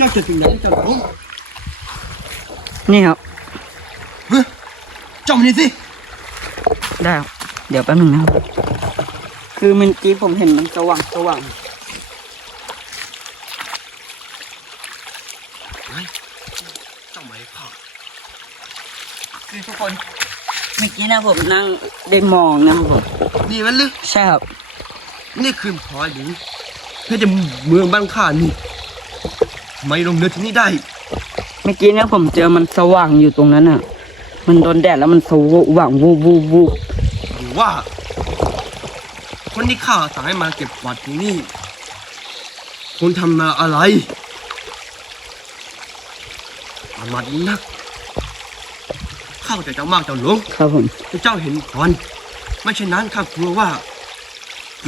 เจ้าจะถึงไหนเจ้าหลงนี่ครับเฮ้ยเจ้ามานี่สิได้ครับเดี๋ยวแป๊บหนึงนะครับคือเมื่อกี้ผมเห็นมันสว่างสว่างเจ้าไหมข้าคือทุกคนเมื่อกี้นะผมนั่งได้มองนะครับผมนี่มันลึกใช่ครับนี่คือพลอยหรือเพื่อจะเมืองบ้านข้านี่ทำ ไม่ลงเรือที่นี่ได้ เมื่อกี้เนี่ยผมเจอมันสว่างอยู่ตรงนั้นอะ มันโดนแดดแล้วมันสว่างวูบวูบวูบหรือว่า คนที่ข้าสั่งให้มาเก็บบัตรที่นี่คุณทำมาอะไรอามาดีนัก ข้าแต่เจ้ามากเจ้าหลวงครับผมให้เจ้าเห็นก่อนไม่เช่นนั้นข้ากลัวว่า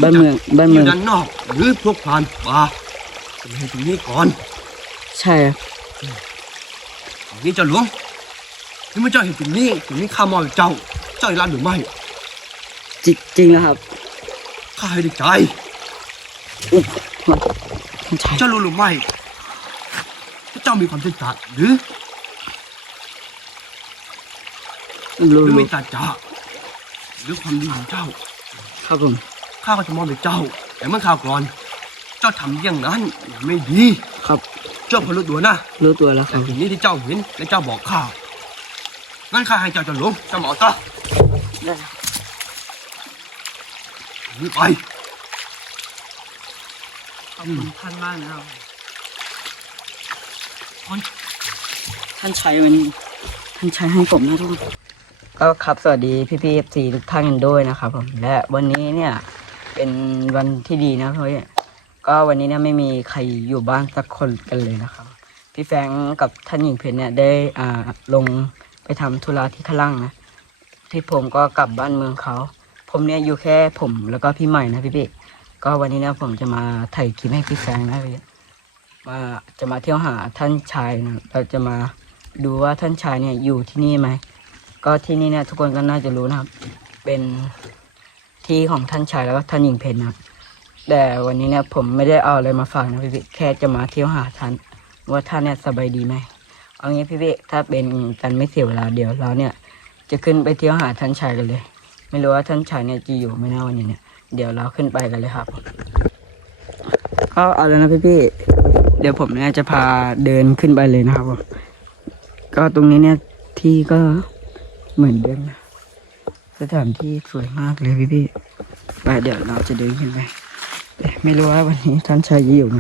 บ้านเมืองบ้านอเมืองยู่ด้านนอก หรือพวกพรานป่าจะมาเห็นตรงนี้ก่อน ใช่ครับอย่างนี้เจ้าหลวงหรือไม่เจ้าเห็นตรงนี้ตรงนี้ข้ามองเจ้า เจ้าอีกร้านหรือไม่จริงจริงนะครับข้าให้ได้ใจอุ๊ยมันมันใช่เจ้ารู้หรือไม่ว่าเจ้ามีความซื่อสัตย์หรือรู้หรือรู้ไม่ตาจาหรือความดีของเจ้า ครับผมข้าก็จะมองไปเจ้าแต่เมื่อคราวก่อน เจ้าทำอย่างนั้นไม่ดีครับ เจ้าพอรู้ตัวนะรู้ตัวแล้วคแต่รับ สิ่งนี้ที่เจ้าเห็นและเจ้าบอกข้างั้นข้าให้เจ้าเจ้าหลวงเจ้าหมอตาได้ หรือไป ขอบคุณท่านมากนะครับท่านชัยวันท่านชัยให้ผมนะทุกคนก็ครับสวัสดีพี่พีเอฟซีทุกท่านกันด้วยนะครับผมและวันนี้เนี่ยเป็นวันที่ดีนะเพราะว่า ก็วันนี้เนี่ยไม่มีใครอยู่บ้านสักคนกันเลยนะครับ พี่แฟงกับท่านหญิงเพชรเนี่ยได้อ่าลงไปทำธุระที่ข้างล่างนะที่ผมก็กลับบ้านเมืองเขา ผมเนี่ยอยู่แค่ผมแล้วก็พี่ใหม่นะพี่พี่ก็วันนี้เนี่ยผมจะมาถ่ายคลิปให้พี่แฟงนะพี่มาจะมาเที่ยวหาท่านชายนะเราจะมาดูว่าท่านชายเนี่ยอยู่ที่นี่ไหมก็ที่นี่เนี่ยทุกคนก็น่าจะรู้นะครับ เป็นที่ของท่านชายแล้วก็ท่านหญิงเพชรนะครับ แต่วันนี้เนี่ยผมไม่ได้เอาอะไรมาฝากนะพี่พี่แค่จะมาเที่ยวหาท่าน ว่าท่านเนี่ยสบายดีไหมเอางี้พี่พี่ถ้าเป็นกันไม่เสียเวลาเดี๋ยวเราเนี่ย จะขึ้นไปเที่ยวหาท่านชายกันเลย ไม่รู้ว่าท่านชายเนี่ยจะอยู่ไหมนะวันนี้เนี่ยเดี๋ยวเราขึ้นไปกันเลยครับก็เอาแล้วนะพี่พี่เดี๋ยวผมเนี่ยจะพาเดินขึ้นไปเลยนะครับผมก็ตรงนี้เนี่ยที่ก็เหมือนเดิมนะสถานที่สวยมากเลยพี่พี่ไปเดี๋ยวเราจะเดินขึ้นไป ไม่รู้ว่าวันนี้ท่านชายจะอยู่ไหม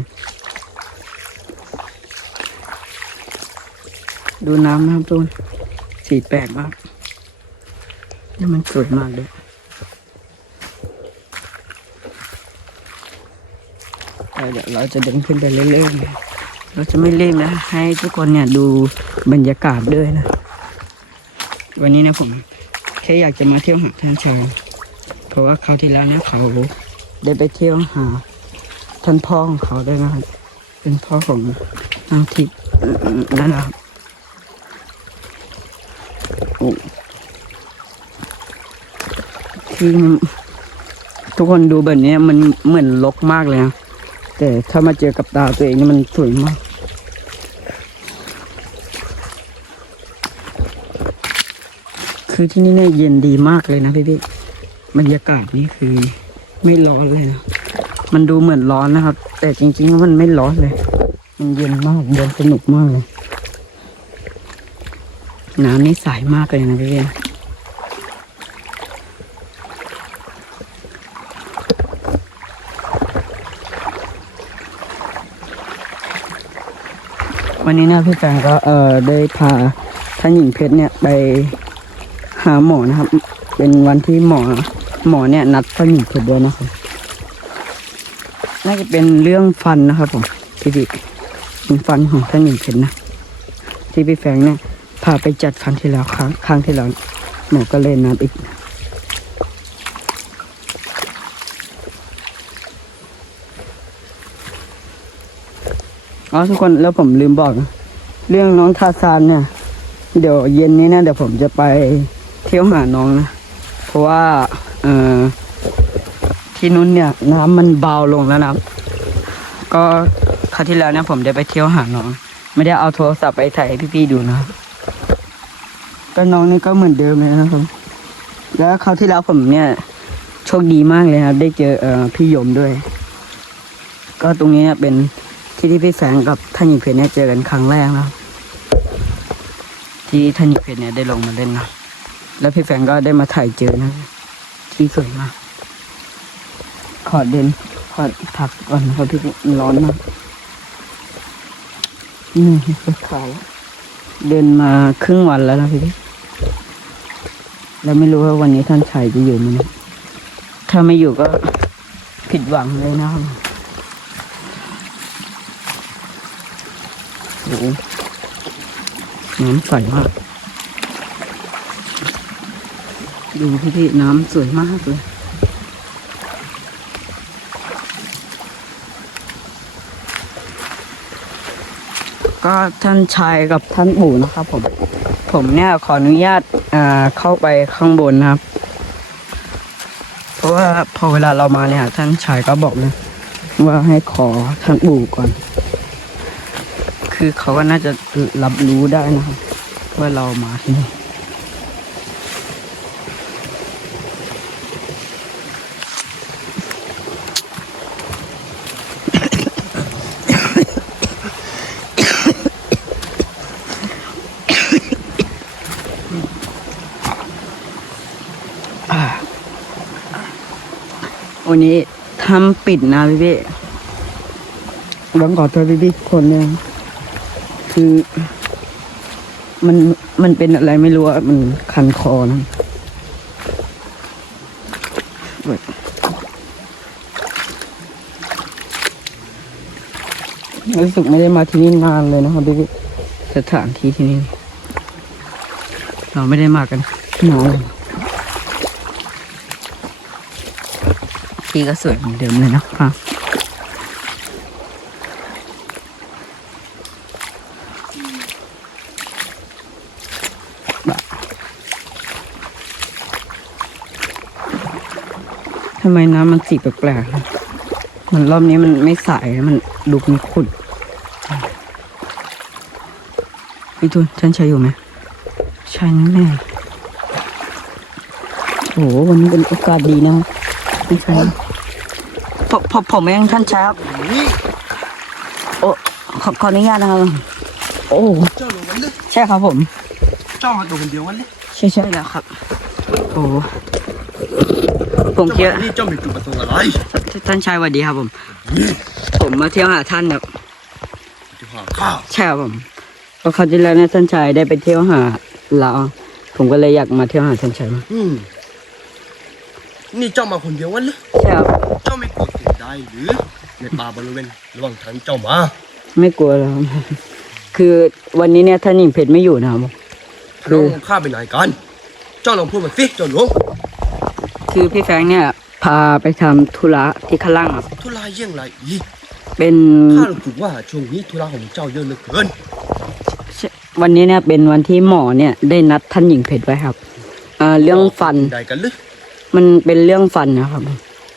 ดูน้ำนะครับทุกคนสีแปลกมากนี่มันสวยมากเลยเดี๋ยวเราจะเดินขึ้นไปเรื่อยๆ เราจะไม่รีบนะ ให้ทุกคนเนี่ยดูบรรยากาศด้วยนะ วันนี้นะผม แค่อยากจะมาเที่ยวหาท่านชาย เพราะว่าคราวที่แล้วเนี่ยเขา ได้ไปเที่ยวหาท่านพ่อของเขาด้วยนะครับ เป็นพ่อของนางทิพย์นั่นนะครับโอ้คือทุกคนดูแบบนี้มันเหมือนลกมากเลยนะแต่ถ้ามาเจอกับตาตัวเองนี่มันสวยมากคือที่นี่เนี่ยเย็นดีมากเลยนะพี่พี่ๆบรรยากาศนี่คือ ไม่ร้อนเลยนะมันดูเหมือนร้อนนะครับ แต่จริงๆมันไม่ร้อนเลย มันเย็นมากเดินสนุกมากเลย น้ำนี่ใสมากเลยนะพี่พี่ๆวันนี้นะพี่แฟนก็เออได้พาท่านหญิงเพชรเนี่ยไปหาหมอนะครับ เป็นวันที่หมอ หมอเนี่ยนัดท่านหญิงเพชรด้วยนะครับน่าจะเป็นเรื่องฟันนะครับผมพี่พี่เป็นฟันของท่านหญิงเพชรนะที่พี่แฟงเนี่ยพาไปจัดฟันที่แล้วครั้งครั้งที่แล้วหมอก็เลยนัดอีกอ๋อทุกคนแล้วผมลืมบอกนะเรื่องน้องทาซานเนี่ย เดี๋ยวเย็นนี้นะเดี๋ยวผมจะไปเที่ยวหาน้องนะ เพราะว่า เออที่นู้นเนี่ยน้ำมันเบาลงแล้วนะครับ ก็คราวที่แล้วเนี่ยผมได้ไปเที่ยวหาน้อง ไม่ได้เอาโทรศัพท์ไปถ่ายให้พี่ๆดูนะครับก็น้องนี่ก็เหมือนเดิมเลยนะครับ แล้วคราวที่แล้วผมเนี่ยโชคดีมากเลยครับ ได้เจอเออพี่ยมด้วย ก็ตรงนี้เนี่ยเป็นที่ที่พี่แสงกับท่านหญิงเพชรเนี่ยเจอกันครั้งแรกนะที่ท่านหญิงเพชรเนี่ยได้ลงมาเล่นนะแล้วพี่แสงก็ได้มาถ่ายเจอนะ ที่สวยมากขอเดินขอพักก่อนนะครับพี่ร้อนมากนี่ปวดขาแล้วเดินมาครึ่งวันแล้วนะพี่แล้วไม่รู้ว่าวันนี้ท่านชายจะอยู่ไหมถ้าไม่อยู่ก็ผิดหวังเลยนะครับโอ้โหน้ำใสมาก ดูพี่พี่น้ำสวยมากเลยก็ท่านชายกับท่านปู่นะครับผม ผมเนี่ยขออนุญาตเข้าไปข้างบนนะครับ เพราะว่าพอเวลาเรามาเนี่ย ท่านชายก็บอกนะว่าให้ขอท่านปู่ก่อน คือเขาก็น่าจะรับรู้ได้นะครับว่าเรามาที่นี่ วันนี้ทำปิดนะพี่พี่ต้องขอโทษพี่พี่ทุกคนเนี่ยคือมันมันเป็นอะไรไม่รู้อะมันคันคอนะเว้ยรู้สึกไม่ได้มาที่นี่นานเลยนะครับพี่พี่สถานที่ที่นี่ เราไม่ได้มากันนาน ที่ก็สวยเหมือนเดิมเลยนะครับทำไมน้ำมันสีแปลกๆมันรอบนี้มันไม่ใสมันดูมันขุ่นพี่ทุนท่านใช้อยู่ไหมใช่แน่โอ้โหวันนี้เป็นโอกาสดีนะ ครับไม่ใช่ผมผมผมเองท่านชายครับนี่โอ้ขอขออนุญาตนะครับ โอ้เจ้าลงวันเลยใช่ครับผมเจ้ามาตัวคนเดียววันเลยใช่ใช่แล้วครับ โอ้ผมคิดเจ้าว่ามานี่เจ้ามีจุดประสงค์อะไรท่านชายสวัสดีครับผม ผมมาเที่ยวหาท่านแบบที่หาข้าวใช่ครับผมเพราะคราวที่แล้วเนี่ยท่านชายได้ไปเที่ยวหาเราผมก็เลยอยากมาเที่ยวหาท่านชายมากอืม นี่เจ้ามาคนเดียววันเลยใช่ครับเจ้าไม่กลัวสิ่งใดหรือ ในป่าบริเวณระหว่างทางเจ้ามาไม่กลัวแล้วครับคือวันนี้เนี่ยท่านหญิงเพชรไม่อยู่นะครับผมน้องข้าไปไหนกัน เจ้าลองพูดมาสิเจ้าหลวงคือพี่แฟรงค์เนี่ย พาไปทำธุระที่ข้างล่างครับธุระเยี่ยงไรอีกเป็นข้ารู้สึกว่าช่วงนี้ธุระของเจ้าเยอะเหลือเกิน วันนี้เนี่ยเป็นวันที่หมอเนี่ยได้นัดท่านหญิงเพชรไว้ครับอ่าเรื่องฟันใดกันหรือ มันเป็นเรื่องฟันนะครับ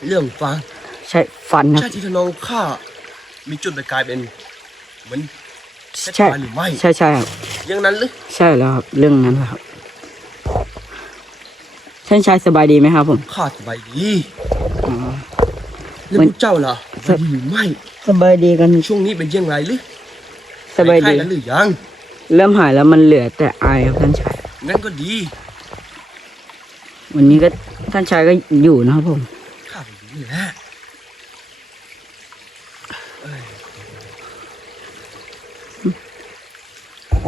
เรื่องฟังใช่ฟันครับใช่ที่ทน้องข้ามีจุดไปกลายเป็นเหมือนเพชรใช่พลอยหรือไม่ใช่ใช่ครับอย่างนั้นหรือใช่แล้วครับเรื่องนั้นแหละครับท่านชายสบายดีไหมครับผมข้าสบายดีอ๋อแล้วเหมือนพวกเจ้าล่ะสบายดีหรือไม่สบายดีกันช่วงนี้เป็นยังไงหรือสบายดีหไข้แล้วหรือยัง เริ่มหายแล้วมันเหลือแต่ไอครับท่านชายงั้นก็ดี วันนี้ก็ท่านชายก็อยู่นะครับผมข้าไปอยู่นี่แหละเอ้ย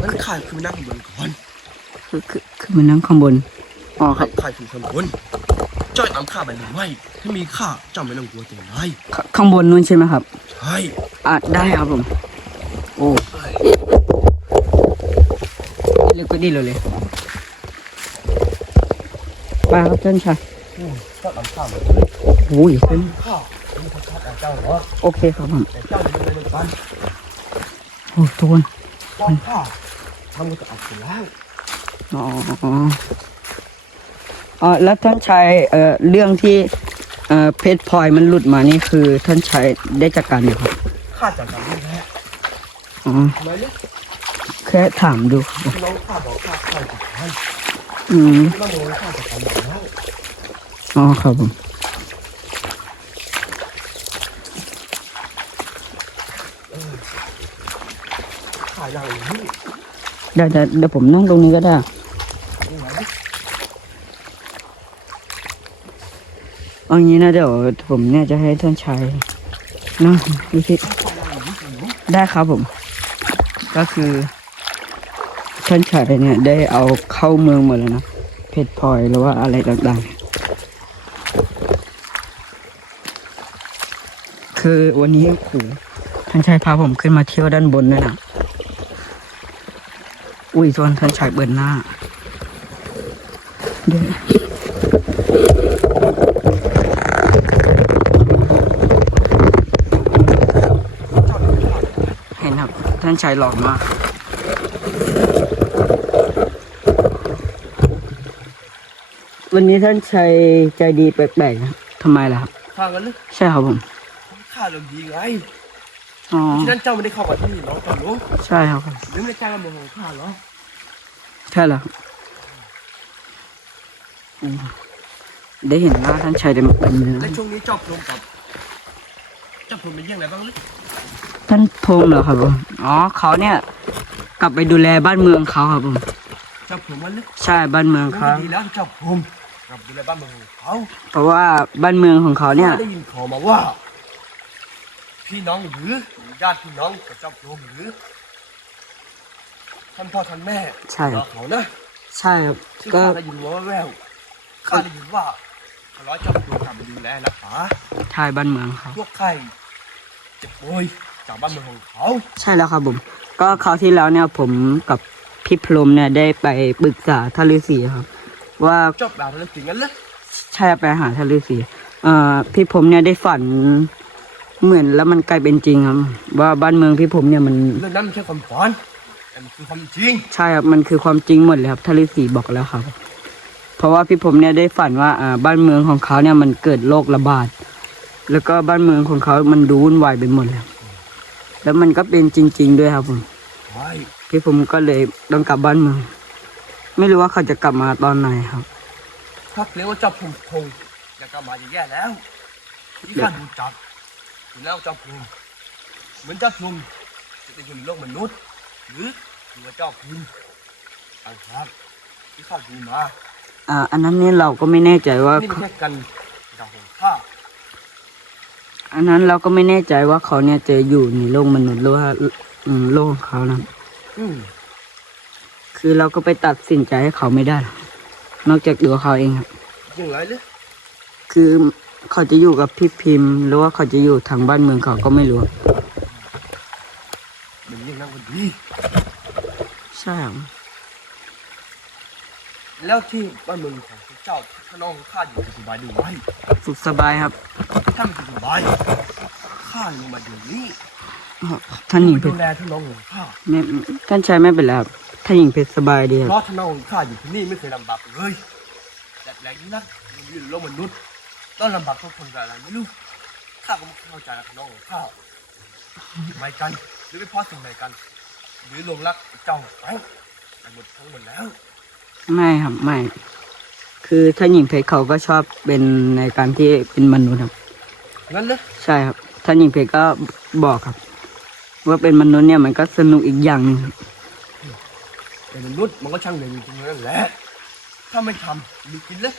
งั้นข้าคือนั่งบนก่อนคือคือคือมันนั่งข้างบนอ๋อครับข้าคือข้างบนเจ้าตามข้าไปหรือไม่ถ้ามีข้าเจ้าไม่ต้องกลัวตัวไรขข้างบนนู้นใช่ไหมครับใช่อะได้ครับผมโอ้เร็วก็ดีเลย เลยไปครับท่านชายเจ้าตามข้ามาโอ้ยท่านข้าไม่ต้องข้าแต่เจ้าหรอกโอเคครับผมแต่เจ้าไม่ได้กันโอ้ทุกคนเจ้าข้าทำก็จะอัดเสร็จแล้วอ๋ออ๋อแล้วท่านชายเอ่อเรื่องที่เอ่อเพชรพลอยมันหลุดมานี่คือท่านชายได้จัดการอยู่ครับข้าจัดการนี่แหละอ๋อทำไมเนี่ยแค่ถามดูครับน้องข้าบอกข้าข้าจัดการ อืมอ๋อครับผมข้าอย่างนี้เดี๋ยวเดี๋ยวผมนั่งตรงนี้ก็ได้เอางี้นะเดี๋ยวผมเนี่ยจะให้ท่านชายนะดูสิได้ครับผม ก็คือ ท่านชายเนี่ยได้เอาเข้าเมืองหมดแล้วนะ เพชรพลอยหรือว่าอะไรต่างๆ คือวันนี้โอ้โหท่านชายพาผมขึ้นมาเที่ยวด้านบนด้วยนะ อุ้ยส่วนท่านชายเบิร์นหน้าเดี๋ยวเห็นครับท่านชายหล่อมาก วันนี้ท่านชายใจดีแปลกๆนะทำไมล่ะครับ ข้ากันเลยใช่ครับผม ข้าเริ่มดีไงอ๋อ ที่นั่นเจ้าไม่ได้เข้ามาที่นี่น้องเจ้ารู้ใช่ครับผม หรือไม่ได้จ้างมาของข้าเหรอใช่แล้วครับอืมได้เห็นหน้าท่านชายเต็มเต็มเลยในนะช่วงนี้เจ้าพรหมกับเจ้าพรหมเป็นยังไงบ้างลึกท่านพงษ์เหรอครับผม อ๋อเขาเนี่ย กลับไปดูแลบ้านเมืองเขาครับผม เจ้าพรหมมันลึกใช่บ้านเมืองนั่เขานดีแล้วเจ้าพรหม กลับดูแลบ้านเมืองของเขาเพราะว่าบ้านเมืองของเขาเนี่ยข้าได้ยินข่าวมาว่า พี่น้องหรือญาติพี่น้องกับเจ้าพรหมหรือ ท่านพ่อท่านแม่ใช่ครับเขานะใช่ครับที่ก็ข้าได้ยินว่าแววๆข้าได้ยินว่าขอร้อยเจ้าพรหมกลับไปดูแลรักษาใช่บ้านเมืองเขาพวกไข้เจ็บป่วยจากบ้านเมืองของเขาใช่แล้วครับผม ก็คราวที่แล้วเนี่ยผมกับพี่พรหมเนี่ยได้ไปปรึกษาท่านฤาษีครับ ว่าเจ้าแบบนั้นจริงงั้นเลยใช่ไปหาท่านฤาษีเอ่อพี่พรหมเนี่ยได้ฝันเหมือนแล้วมันกลายเป็นจริงครับ ว่าบ้านเมืองพี่พรหมเนี่ยมันเรื่องนั้นไม่ใช่ความฝันแต่มันคือความจริงใช่ครับมันคือความจริงหมดเลยครับท่านฤาษีบอกแล้วครับ เพราะว่าพี่ผมเนี่ยได้ฝันว่าอ่าบ้านเมืองของเขาเนี่ยมันเกิดโรคระบาดแล้วก็บ้านเมืองของเขามันดูวุ่นวายไปหมดเลยครับแล้วมันก็เป็นจริง ๆ ด้วยครับผมใช่พี่ผมก็เลยต้องกลับบ้านเมือง ไม่รู้ว่าเขาจะกลับมาตอนไหนครับ ถ้าเรียกว่าเจ้าพรหมคงอยากกลับมาจะแย่แล้ว ที่ข้าดูจักดูแล้วเจ้าพรหมเหมือนเจ้าพรหมจะอยู่ในโลกมนุษย์ หรืออยู่กับเจ้าคุณต่างหากที่ข้าดูมาอ่า อันนั้นเนี่ยเราก็ไม่แน่ใจว่า นี่ไม่ใช่กันกับของข้าอันนั้นเราก็ไม่แน่ใจว่าเขาเนี่ยจะอยู่ในโลกมนุษย์หรือว่าอืมโลกของเขานะอืม คือเราก็ไปตัดสินใจให้เขาไม่ได้หรอกนอกจากตัวเขาเองครับยังไงเลยคือเขาจะอยู่กับพี่พิมพ์ หรือว่าเขาจะอยู่ทางบ้านเมืองเขาก็ไม่รู้มันยังนั่งก็ดีใช่ครับแล้วที่บ้านเมืองของพระเจ้าท่านน้องข้าอยู่สบายดีไหมสุขสบายครับถ้าไม่สบายข้าลงมาเดี๋ยวนี้ท่านหญิงเพดูชรแลท่านน้องของข้าไม่ท่านชายไม่เป็นไรครับ ท่านหญิงเพชรสบายดีคเพรับราะท่านน้องของข้าอยู่ที่นี่ไม่เคยลำบากเลยแต่แรงนี้นักอยู่ในโลกมนุษย์ต้องลำบากทุกคนกับอะไรไม่รู้ข้าก็ไม่เข้าใจท่านน้องของข้าทำไมกันหรือไม่เพราะสิ่งใดกัน หรือหลงรักเจ้าไปแต่หมดทั้งหมดแล้ว ไม่ครับไม่คือท่านหญิงเพชรเขาก็ชอบเป็นในการที่เป็นมนุษย์ครับ งั้นเลยใช่ครับท่านหญิงเพชรก็บอกครับ ว่าเป็นมนุษย์เนี่ยมันก็สนุกอีกอย่างหนึงครับ แต่มนุษย์มันก็ช่างเหนื่อยจริงๆนั่นแหละ ถ้าไม่ทำมีกินเลย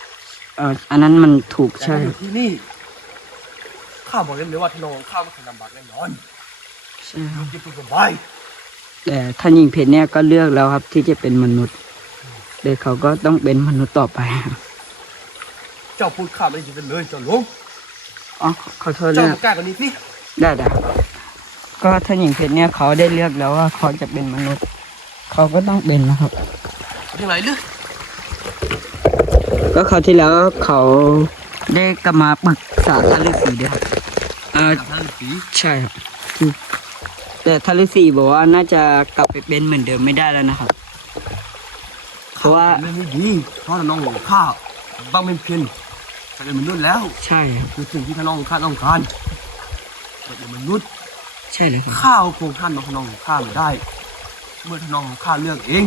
เอ่ออันนั้นมันถูกแต่ใช่ ถ้าอครัยู่บที่นี่ ข้าบอกเลยเลยว่าท่านน้องของข้าไม่เคยลำบากแน่นอนใช่ครับจะพูดสบายแต่ท่านหญิงเพชรเนี่ยก็เลือกแล้วครับที่จะเป็นมนุษย์เด็กเขาก็ต้องเป็นมนุษย์ต่อไปครับเจ้าพูดข้าไม่ได้ยินเลยเจ้าหลวงอ๋อขอขอโทษเจ้านะมาแก้กันนี้สิได้ได้ก็ท่านหญิงเพชรเนี่ยเขาได้เลือกแล้วว่าเขาจะเป็นมนุษย์ เขาก็ต้องเป็นนะครับยังไงลึกก็คราวที่แล้วเขาได้กลับมาปรึกษาท่านฤาษีด้วยครับเออท่านฤาษีใช่ครับคือแต่ท่านฤาษีบอกว่าน่าจะกลับไปเป็นเหมือนเดิมไม่ได้แล้วนะครับ เพราะว่าเรื่องนี้ดีเพราะท่านน้องของข้าบ้างเป็นเพียงจะเป็นมนุษย์แล้ว ใช่ครับคือสิ่งที่ท่านน้องของข้าต้องการจะเป็นมนุษย์ ใช่เลยครับข้าคงท่านมาทนองของข้าไม่ได้ เมื่อทนองของข้าเลือกเอง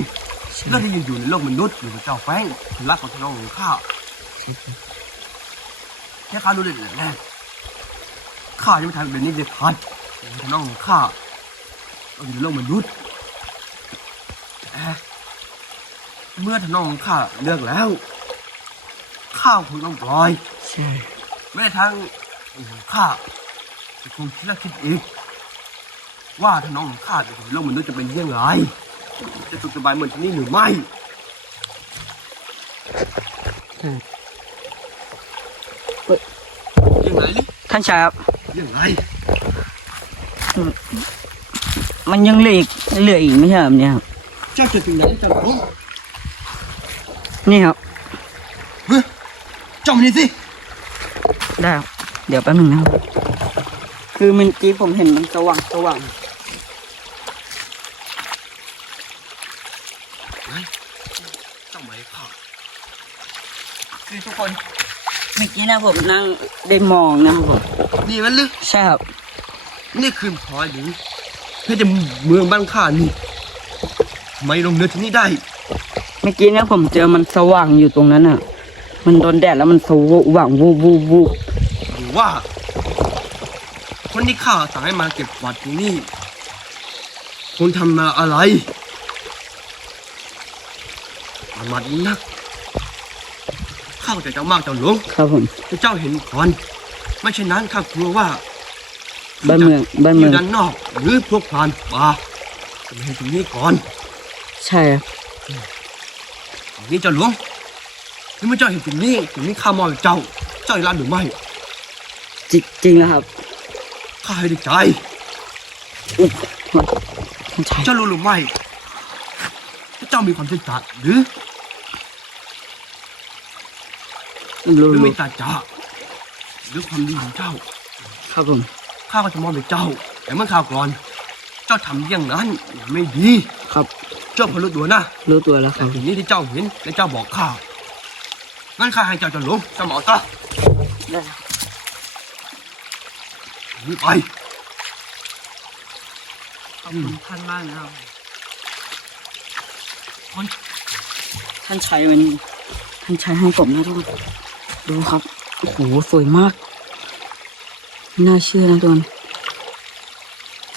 ใช่เลือกที่จะอยู่ในโลกมนุษย์อยู่กับเจ้าแฟรงค์คนรักของทนองของข้าใช่ครับแค่ข้ารู้ได้เลยแน่ข้าจะไม่ทำแบบนี้เด็ดขาดทนองของข้าต้องอยู่ในโลกมนุษย์แต่เมื่อทนองของข้าเลือกแล้ว ข้าคงต้องปล่อยใช่แม้ทั้งข้าจะคงคิดและคิดอีก ว่าถ้าน้องของข้าจะถึงโลกมนุษย์จะเป็นเยี่ยงไรจะสุขสบายเหมือนที่นี่หรือไม่ใช่เยี่ยงไรลิท่านชายครับเยี่ยงไรมันยังเหลืออีกเหลืออีกไม่ใช่แบบเนี้ยครับเจ้าจะถึงไหนเจ้าหลงนี่ครับ เฮ้ยเจ้ามานี่สิ ได้ครับ เดี๋ยวแป๊บนึงนะครับ คือเมื่อกี้ผมเห็นมันสว่างสว่างเจ้ามาให้ข้า คือทุกคน เมื่อกี้นะผมนั่งได้มองนะครับผมนี่มันลึก ใช่ครับ นี่คือพลอยหรือเพื่อจะเมืองบ้านข้านี่ทำไมลงเรือที่นี่ได้ เมื่อกี้เนี่ยผมเจอมันสว่างอยู่ตรงนั้นอะ มันโดนแดดแล้วมันสว่างวูบวูบวูบหรือว่า คนที่ข้าสั่งให้มาเก็บกวาดที่นี่คนทำมาอะไรอามัดนัก ข้าจะเจ้ามากเจ้าหลวงครับผมให้เจ้าเห็นก่อนไม่เช่นนั้นข้ากลัวว่าบ้านเมืองบ้านอเมือยู่งด้านนอก หรือพวกพรานป่าจะมาเห็นตรงนี้ก่อน ใช่ครับอย่างนี้เจ้าหลวงนี่เมื่อเจ้าเห็นตรงนี้ตรงนี้ข้ามอบให้เจ้า เจ้าจะรับหรือไม่จริงจริงแล้วครับข้าให้ได้วยใจอุ๊ยท่านชายเจ้ารู้หรือไม่ว่าเจ้ามีความซื่อสัตย์หรือ รู้หรือรู้มีตาจาหรือความดีของเจ้า ครับผม ข้าก็จะมอบให้เจ้า แต่เมื่อคราวก่อน เจ้าทำอย่างนั้นไม่ดี ครับ เจ้าพอรู้ตัวนะ รู้ตัวแล้วคแต่รับ สิ่งนี้ที่เจ้าเห็นและเจ้าบอกข้า งั้นข้าให้เจ้าเจะหลวงเจ้าหมอซะได้ หนีไป ขอบคุณท่านมากนะครับคนท่านชายมันท่านชายให้ผมนะทุกคน ดูครับโอ้โหสวยมากไม่น่าเชื่อนะทุกคน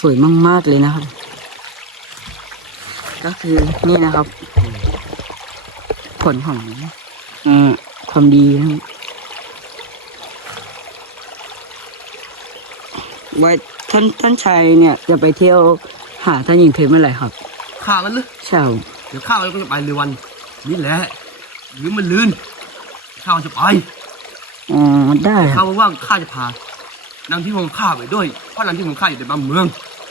สวยมากๆเลยนะครับ ก็คือนี่นะครับ ผลของอืมความดีนะครับไว้ท่านท่านชายเนี่ย จะไปเที่ยวหาท่านหญิงเพชรเมื่อไหร่ครับข้ามันเลยใช่ครับเดี๋ยวข้าก็จะไปเลยวัน นี้แหละหรือมันลื่นข้าจะไป อ๋อได้คข้ารับว่างๆข้าจะพานางที่ของข้าไปด้วยเพราะนางที่ของข้าอยู่ในบ้านเมือง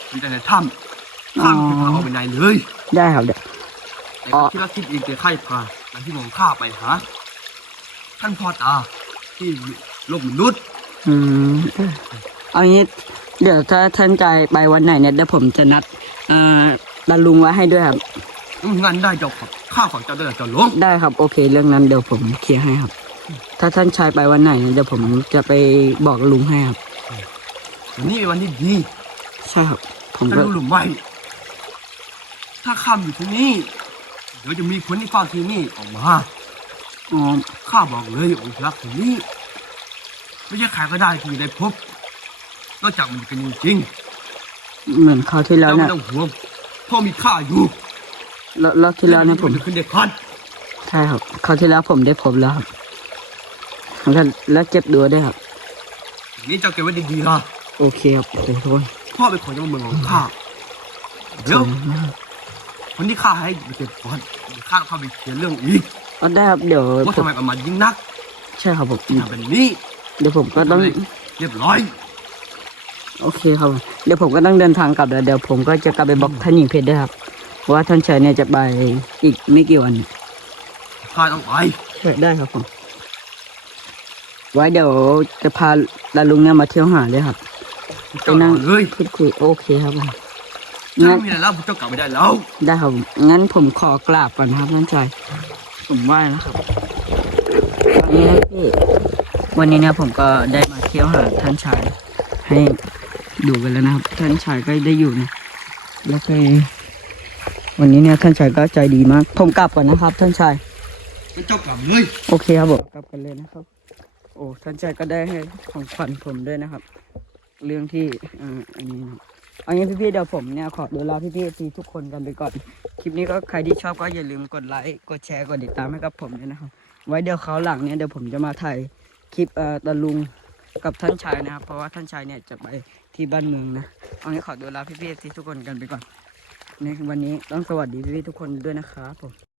อยู่แต่ในถ้ำข้าไม่เคยพาออกไปไหนเลยได้ครับเดี๋ยว แต่อ๋อคิดว่าคิดอีกแต่ข้าจะพานางที่ของข้าไปหาท่านพ่อตาที่โลกมนุษย์อืมได้เอางี้เดี๋ยวถ้าท่านใจไปวันไหนเนี่ยเดี๋ยวผมจะนัดอ่าตาลุงไว้ให้ด้วยครับงานได้เจ้าขอบข้าของเจ้าได้เจ้าหลวงได้ครับ โอเค เรื่องนั้นเดี๋ยวผมเคลียร์ให้ครับ ถ้าท่านชายไปวันไหนเดี๋ยวผมจะไปบอกลุงให้ครับ วันนี้เป็นวันที่ดีใช่ครับ ผมท่านก็รู้หรือไม่ถ้าข้ามอยู่ที่นี่ เดี๋ยวจะมีคนที่เฝ้าที่นี่ออกมา อ๋อข้าบอกเลยองค์พระคนนี้ไม่ใช่ใครก็ได้ที่ได้พบ นอกจากมันเป็นจริงเหมือนคราวที่ๆแล้วเจ้าเนี่ไม่ยต้องห่วงพ่อมีข้าอยู่แล้วแล้วที่แล้วเนี่ยผม จะขึ้นเด็กพันใช่ครับคราวที่แล้วผมได้พบแล้วครับ แล้วแล้วเก็บดูได้วยครับอย่างนี้เจ้าเก็บไว้ดีๆนะโอเคครับโอเคทุกคนพ่อเป็นคนจังหวัดเมืองของข้าเดี๋ยวคนที่ข้าให้ไปเก็บก่อนเดี๋ยวข้าต้องเข้าไปเขียนเรื่องอีกเอาได้ครับเดี๋ยวว่าผทำมไมประมาณยิ่งนักใช่ครับผมทำแบบนี้เดี๋ยวผมก็ต้องเรียบร้อยโอเคครับเดี๋ยวผมก็ต้องเดินทางกลับแล้วเดี๋ยวผมก็จะกลับไปบอกท่านหญิงเพชรด้วยครับว่าท่านชายเนี่ยจะไปอีกไม่กี่วันข้าต้องไปได้ครับผม ไว้เดี๋ยวจะพาลาลุงเนี่ยมาเที่ยวหาเลยครับไปเจ้านั่งเลยพูดคุยโอเคครับผมถ้างั้นไม่มีอะไรแล้วเจ้ากลับไม่ได้แล้ว ได้ครับผมงั้นผมขอกราบก่อนนะครับท่านชายผมไหว้นะครับวันนี้นะพี่วันนี้เนี่ยผมก็ได้มาเที่ยวหาท่านชาย ให้ดูกันแล้วนะครับ ท่านชายก็ได้อยู่นะแล้วก็วันนี้เนี่ยท่านชายก็ใจดีมาก ผมกลับก่อนนะครับ ท่านชายมันเจ้ากลับเลย โอเคครับผมกลับกันเลยนะครับ โอ้ท่านชายก็ได้ให้ของขวัญผมด้วยนะครับ เรื่องที่อ่าอันนี้นะเอางี้พี่ๆเดี๋ยวผมเนี่ยขอเวลาพี่ๆทีทุกคนกันไปก่อน คลิปนี้ก็ใครที่ชอบก็อย่าลืมกดไลค์กดแชร์กดติดตามให้กับผมด้วยนะครับ ไว้เดี๋ยวเขาหลังเนี่ยเดี๋ยวผมจะมาถ่ายคลิปเอ่อตะลุงกับท่านชายนะครับ เพราะว่าท่านชายเนี่ยจะไปที่บ้านเมืองนะเอางี้ขอเวลาพี่ๆทีทุกคนกันไปก่อนในวันนี้ต้องสวัสดีพี่ๆทุกคนด้วยนะครับผม